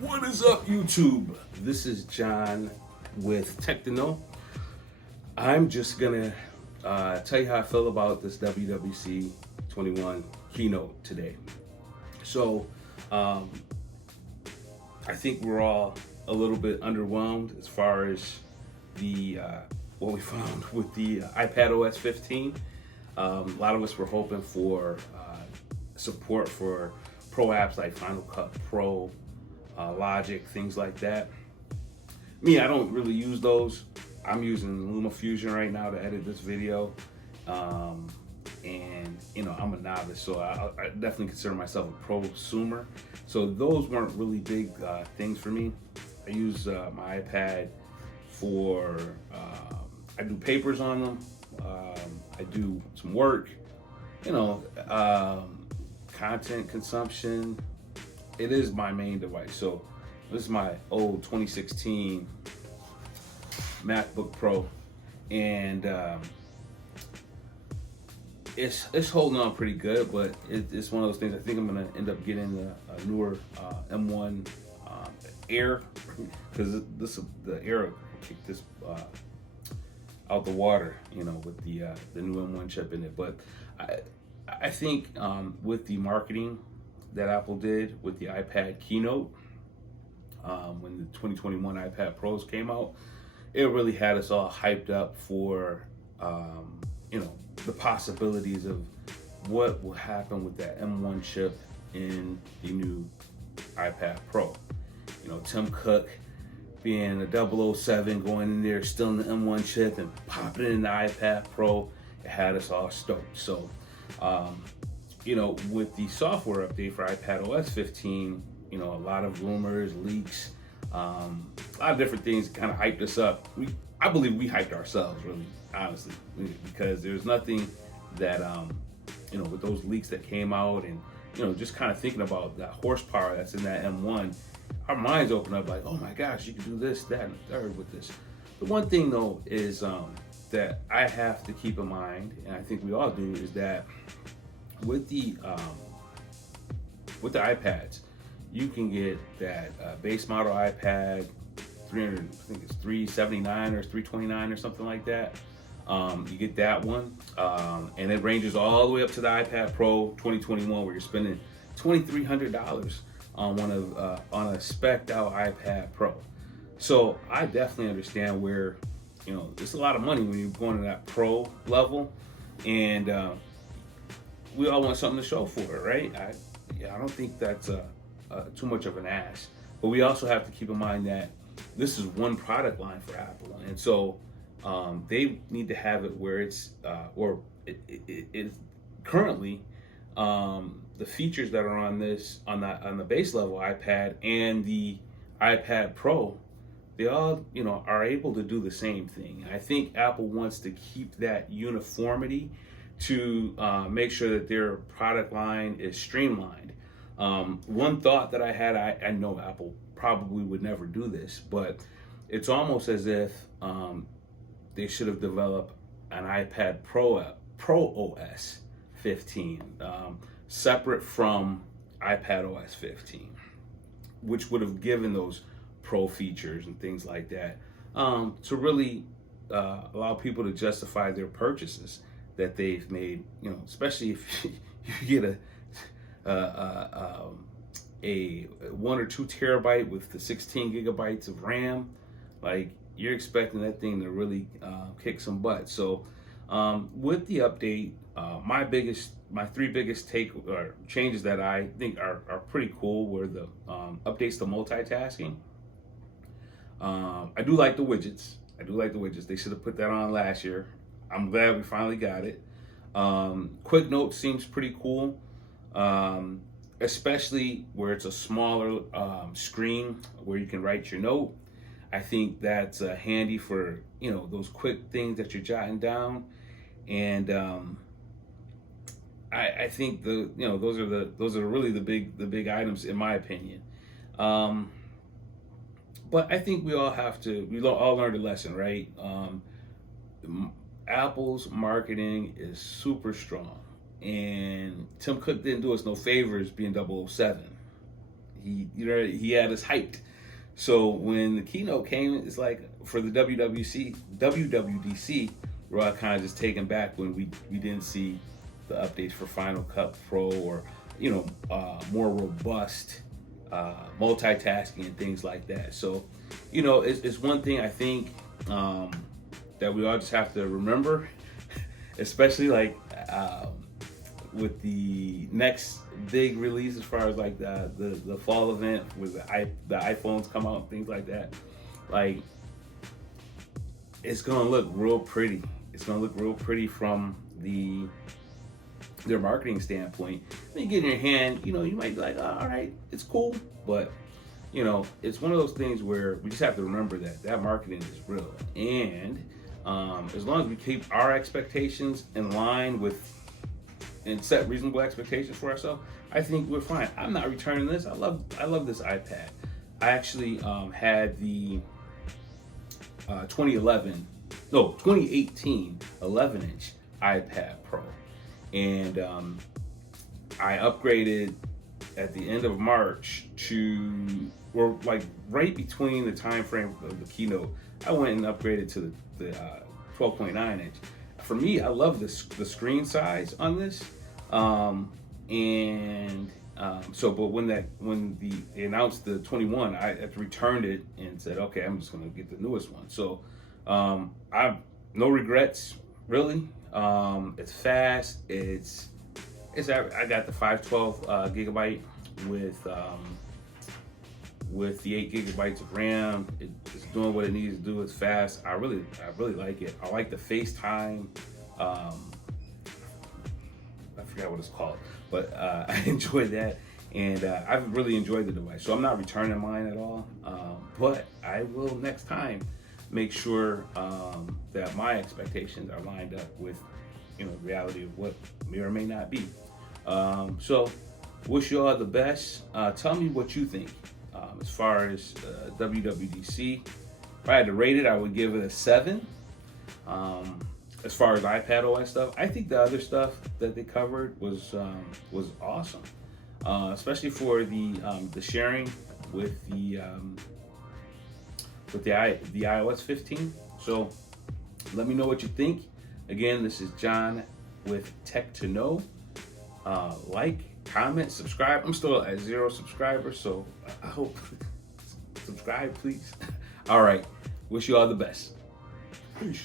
What is up, YouTube? This is John with Tech to Know. I'm just gonna tell you how I feel about this WWDC 21 keynote today. So, I think we're all a little bit underwhelmed as far as the what we found with the iPadOS 15. A lot of us were hoping for support for pro apps like Final Cut Pro, Logic, things like that. Me, I don't really use those. I'm using LumaFusion right now to edit this video. And I'm a novice, so I definitely consider myself a prosumer. So those weren't really big things for me. I use my iPad for, I do papers on them. I do some work, content consumption. It is my main device. So this is my old 2016 MacBook Pro, and it's holding on pretty good. But it's one of those things. I think I'm gonna end up getting a newer M1 Air, because the Air will kick this out the water, with the new M1 chip in it. But I think with the marketing that Apple did with the iPad keynote, when the 2021 iPad Pros came out, it really had us all hyped up for the possibilities of what will happen with that M1 chip in the new iPad Pro. Tim Cook being a 007, going in there, stealing the M1 chip and popping it in the iPad Pro, it had us all stoked. So, with the software update for iPadOS 15, a lot of rumors, leaks, a lot of different things kind of hyped us up. I believe we hyped ourselves, really, honestly, because there's nothing that, with those leaks that came out, and, just kind of thinking about that horsepower that's in that M1, our minds open up like, oh my gosh, you can do this, that, and the third with this. The one thing, though, is that I have to keep in mind, and I think we all do, is that with the iPads, you can get that base model iPad 300, I think it's 379 or 329 or something like that. You get that one, and it ranges all the way up to the iPad Pro 2021, where you're spending $2,300 on a spec'd out iPad Pro. So I definitely understand where, it's a lot of money when you're going to that Pro level, and we all want something to show for it, right? I don't think that's too much of an ask. But we also have to keep in mind that this is one product line for Apple, and so they need to have it where it's it's currently the features that are on the base level iPad and the iPad Pro, they all are able to do the same thing. I think Apple wants to keep that uniformity to make sure that their product line is streamlined. One thought that I had, I know Apple probably would never do this, but it's almost as if they should have developed an iPad Pro OS 15, separate from iPadOS 15, which would have given those Pro features and things like that, to really allow people to justify their purchases that they've made. Especially if you get a 1 or 2 terabyte with the 16 gigabytes of RAM, like, you're expecting that thing to really kick some butt. So with the update, my 3 biggest changes that I think are pretty cool were the updates to multitasking. I do like the widgets. They should have put that on last year. I'm glad we finally got it. Quick Notes seems pretty cool, especially where it's a smaller screen where you can write your note. I think that's handy for those quick things that you're jotting down, and I think those are really the big items in my opinion. But I think we all learned a lesson, right? Apple's marketing is super strong, and Tim Cook didn't do us no favors being 007. He had us hyped. So when the keynote came, it's like for the WWDC, we're all kind of just taken back when we didn't see the updates for Final Cut Pro, or more robust multitasking and things like that. So it's one thing I think that we all just have to remember, especially like with the next big release, as far as like the fall event with the iPhones come out and things like that. Like, it's gonna look real pretty. It's gonna look real pretty from their marketing standpoint. When you get in your hand, you might be like, oh, all right, it's cool, but it's one of those things where we just have to remember that marketing is real, and as long as we keep our expectations in line with and set reasonable expectations for ourselves, I think we're fine. I'm not returning this. I love this iPad. I actually had the 2018 11-inch iPad Pro, and I upgraded at the end of March or like right between the time frame of the keynote. I went and upgraded to the 12.9-inch. For me, I love the screen size on this, but when they announced the 21, I returned it and said, okay, I'm just gonna get the newest one. So I've no regrets, really. It's fast. I got the 512 gigabyte with the 8 gigabytes of RAM. It's doing what it needs to do. It's fast. I really like it. I like the FaceTime. I forgot what it's called, but I enjoy that, and I've really enjoyed the device. So I'm not returning mine at all, but I will next time make sure that my expectations are lined up with the reality of what may or may not be. So wish you all the best. Tell me what you think as far as WWDC. If I had to rate it, I would give it a 7. As far as iPadOS stuff, I think the other stuff that they covered was awesome, especially for the sharing with the iOS 15. So let me know what you think. Again, this is John with Tech to Know. Like, comment, subscribe. I'm still at 0 subscribers, so I hope subscribe, please. All right. Wish you all the best. Peace.